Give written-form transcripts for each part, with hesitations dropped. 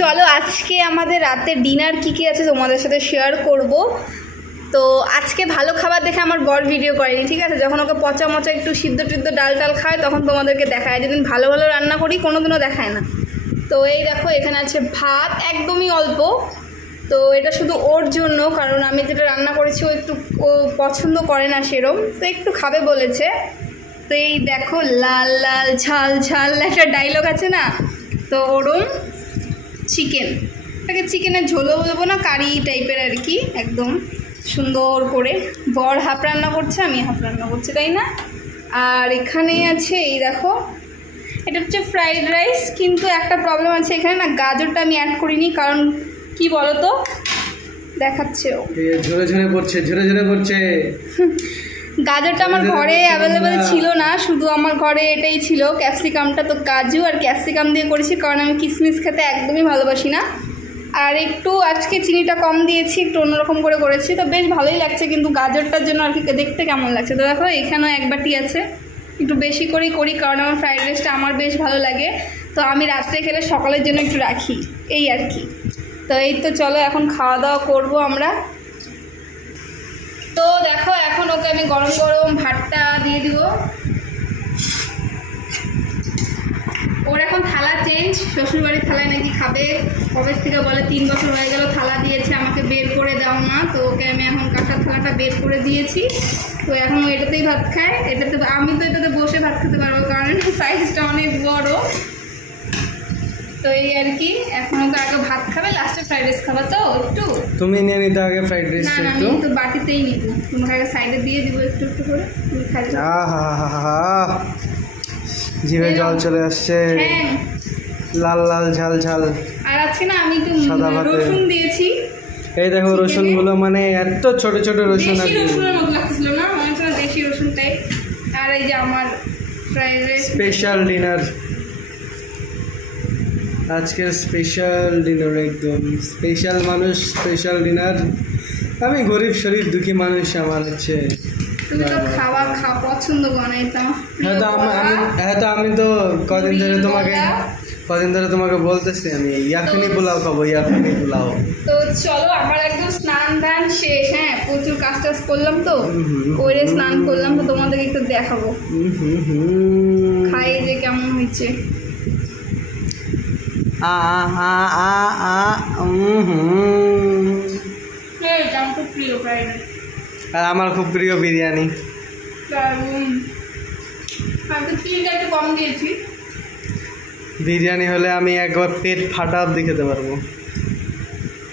চলো আজকে আমাদের রাতে ডিনার কী আছে তোমাদের সাথে শেয়ার করব। তো আজকে ভালো খাবার দেখে আমার বর ভিডিও করেনি, ঠিক আছে? যখন ওকে পচা মচা একটু সিদ্ধ টিদ্ধ ডাল টাল খায় তখন তোমাদেরকে দেখায়, যেদিন ভালো ভালো রান্না করি কোনোদিনও দেখায় না। তো এই দেখো এখানে আছে ভাত, একদমই অল্প। তো এটা শুধু ওর জন্য, কারণ আমি যেটা রান্না করেছি ও পছন্দ করে না সেরম, তো একটু খাবে বলেছে। তো এই দেখো লাল লাল ঝাল ঝাল একটা ডায়লগ আছে না, তো ওরম চিকেন, এটাকে চিকেনের ঝোলও বলবো না, কারি টাইপের আর কি, একদম সুন্দর করে। বর হাফ রান্না করছে, আমি হাফ রান্না করছি, তাই না? আর এখানে আছে এই দেখো, এটা হচ্ছে ফ্রাইড রাইস, কিন্তু একটা প্রবলেম আছে এখানে না, গাজরটা আমি অ্যাড করিনি। কারণ কি বলো তো, দেখাচ্ছে ও ঝরে ঝরে পড়ছে, ঝরে ঝরে পড়ছে। গাজরটা আমার ঘরে অ্যাভেলেবেল ছিল না, শুধু আমার ঘরে এটাই ছিল, ক্যাপসিকামটা। তো কাজু আর ক্যাপসিকাম দিয়ে করেছি, কারণ আমি কিশমিশ খেতে একদমই ভালোবাসি না। আর একটু আজকে চিনিটা কম দিয়েছি, একটু অন্যরকম করে করেছি, তো বেশ ভালোই লাগছে। কিন্তু গাজরটার জন্য আর কি দেখতে কেমন লাগছে। তো দেখো এখানেও এক বাটি আছে, একটু বেশি করেই করি, কারণ আমার ফ্রাইড রাইসটা আমার বেশ ভালো লাগে। তো আমি রাত্রে খেলে সকালের জন্য একটু রাখি, এই আর কি। তো এই তো চলো এখন খাওয়া দাওয়া করবো আমরা। তো দেখো এখন ওকে আমি গরম গরম ভাতটা দিয়ে দিব। ওর এখন থালা চেঞ্জ, শ্বশুরবাড়ির থালায় নাকি খাবে। কবে থেকে বলে 3 বছর হয়ে গেল থালা দিয়েছে, আমাকে বের করে দাও না। তো ওকে আমি এখন কাঁসার থালাটা বের করে দিয়েছি। তো এখন ও এটাতেই ভাত খায়। এটাতে আমি তো এটাতে বসে ভাত খেতে পারবো, কারণ সাইজটা অনেক বড়। তো এই আর কি, এখন ওকে আগে ভাত খাবে, লাস্টে ফ্রাইড রাইস খাবে। তো একটু তুমি নিয়ে নিতে আগে ফ্রাইড রাইস। না আমি তো বাটিতেই নিব, তোমাকে আগে সাইডে দিয়ে দিব একটু একটু করে, তুমি খাবে। জিভে জল চলে আসছে, লাল লাল ঝাল ঝাল। আর আছে না, আমি একটু রসুন দিয়েছি। এই দেখো রসুন গুলো, মানে এত ছোট ছোট রসুন, দেশি রসুনের মতো লাগছিল না, মনে হচ্ছিল দেশি রসুন টাইপ। আর এই যে আমার ফ্রাইড রাইস স্পেশাল ডিনার, আজকের স্পেশাল ডিনার, একদম স্পেশাল মানুষ, স্পেশাল ডিনার। আমি গরিব শরীফ দুঃখী মানুষ, আমার হচ্ছে তুমি তো খাওয়া পছন্দ বানাইতাম। আমি তো কদিন ধরে তোমাকে বলতেছি আমি ইয়াখিনি পোলাও খাবো, ইয়াখিনি পোলাও। তো চলো আমার একদম স্নান ধান শেষ, হ্যাঁ প্রচুর কাজ টাজ করলাম, তো করে স্নান করলাম। তো তোমাদেরকে একটু দেখাবো খাই যে কেমন হয়েছে। আর আমার খুব প্রিয় বিরিয়ানি। কম দিয়েছি, বিরিয়ানি হলে আমি একবার পেট ফাটা অবধি খেতে পারবো,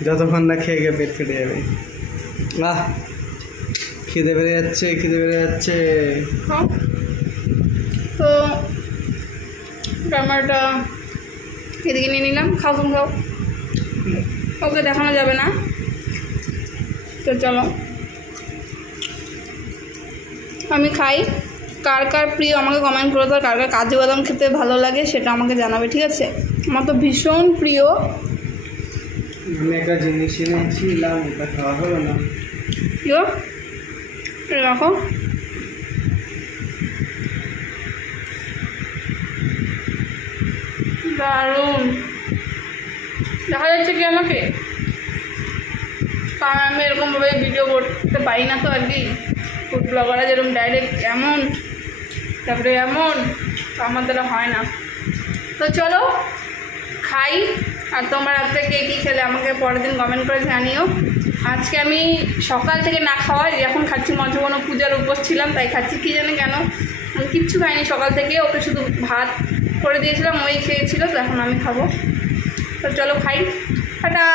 যতক্ষণ না খেয়ে গিয়ে পেট ফেটে যাবে। খিদে বেড়ে যাচ্ছে, খিদে বেড়ে যাচ্ছে। তো টমেটো এদিকে নিয়ে নিলাম, খাও তুমি খাও, ওকে দেখানো যাবে না। তো চলো আমি খাই। কার কার প্রিয় আমাকে কমেন্ট করে দাও, কার কার কাজু বাদাম খেতে ভালো লাগে সেটা আমাকে জানাবে, ঠিক আছে? আমার তো ভীষণ প্রিয়। আমি একটা জিনিস এনেছিলাম, এটা খাওয়া হবে না। প্রিয় রাখো। দারুণ দেখা যাচ্ছে কি আমাকে, কারণ আমি এরকমভাবে ভিডিও করতে পারি না তো আর কি। ফুড ব্লগাররা যেরকম ডাইরেক্ট এমন তারপরে এমন, আমার দ্বারা হয় না। তো চলো খাই। আর তোমরা রাত্রে কে কী খেলে আমাকে পরের দিন কমেন্ট করে জানিও। আজকে আমি সকাল থেকে না খাওয়া, এখন খাচ্ছি, মঞ্চ কোনো পূজার উপোস ছিলাম তাই খাচ্ছি। কী জানি কেন আমি কিচ্ছু খাইনি সকাল থেকে, ওকে শুধু ভাত করে দিয়েছিলাম, ওই খেয়েছিল। তো এখন আমি খাবো। তো চলো খাই, টাটা।